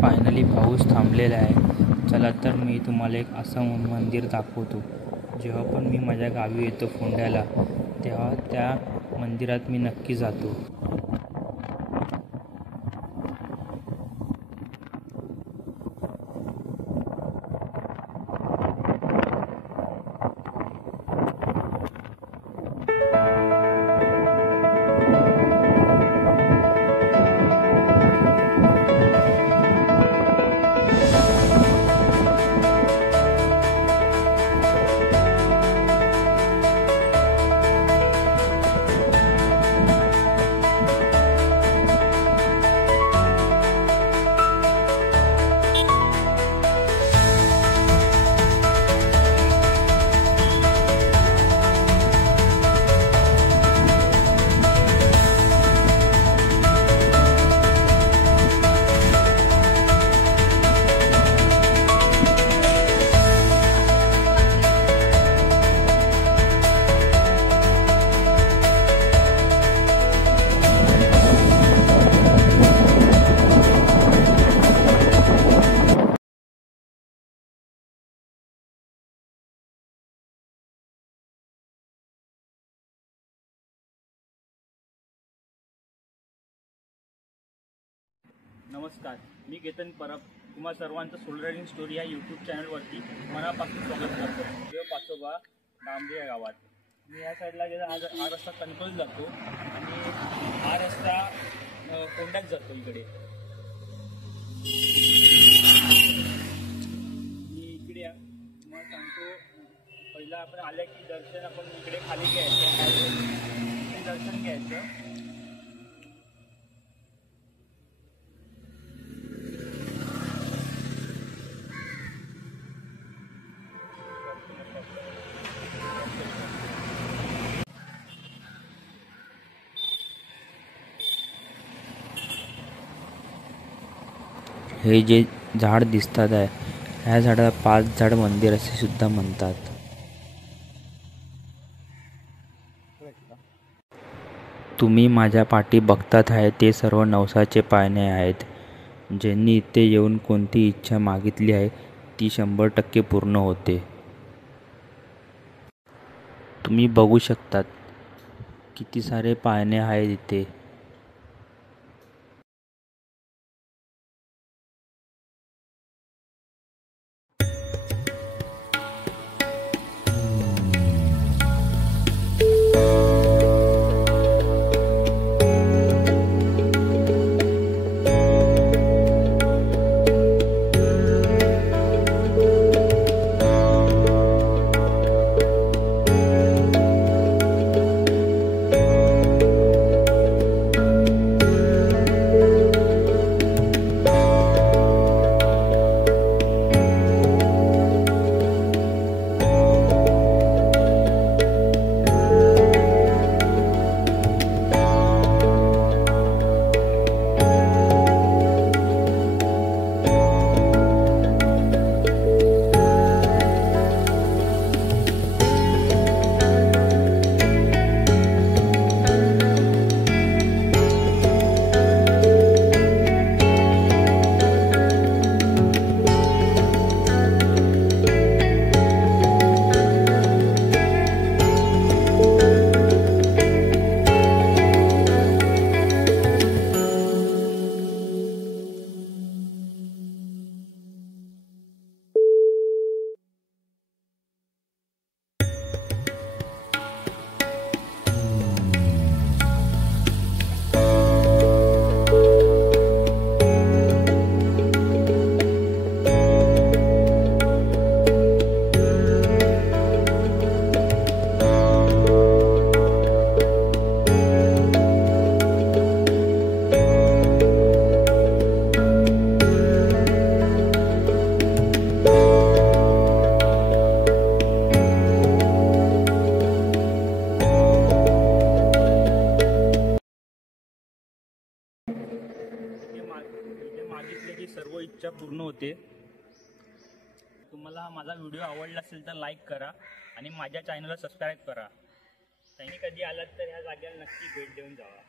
Finally पाऊस थांबलेला आहे. चला तर मी तुम्हाला एक असं मंदिर दाखवतो. जेव्हा पण मी माझ्या गावी येतो फोंड्याला, तेव्हा त्या मंदिरात मी नक्की जातो. नमस्कार, मी केतन परब तुम्हा सर्वांचं सोल रायडिंग स्टोरी या यूट्यूब चॅनलवरती मनापासून स्वागत करतो. देव पाचोबा डांबरे या गावात मी या साईडला गेला. हा रस्ता कणकवली जातो आणि हा रस्ता कोंड्यात जातो. इकडे मी इकडे तुम्हाला सांगतो. पहिला आपण आल्या की दर्शन आपण इकडे खाली घ्यायचं, दर्शन घ्यायचं. हे जे झाड दिसतात आहे, ह्या झाडाला 5 झाड मंदिर असे सुद्धा म्हणतात. तुम्ही माझ्या पाठी बघतात आहे ते सर्व नवसाचे पाळणे आहेत. ज्यांनी इथे येऊन कोणती इच्छा मागितली आहे ती 100% पूर्ण होते. तुम्ही बघू शकतात किती सारे पाळणे आहेत इथे. मागितलेली सर्व इच्छा पूर्ण होते. तुम्हाला माझा व्हिडिओ आवडला असेल तर लाईक करा आणि माझ्या चॅनलला सबस्क्राईब करा. त्यांनी कधी आलात तर ह्या जागेला नक्की भेट देऊन जावा.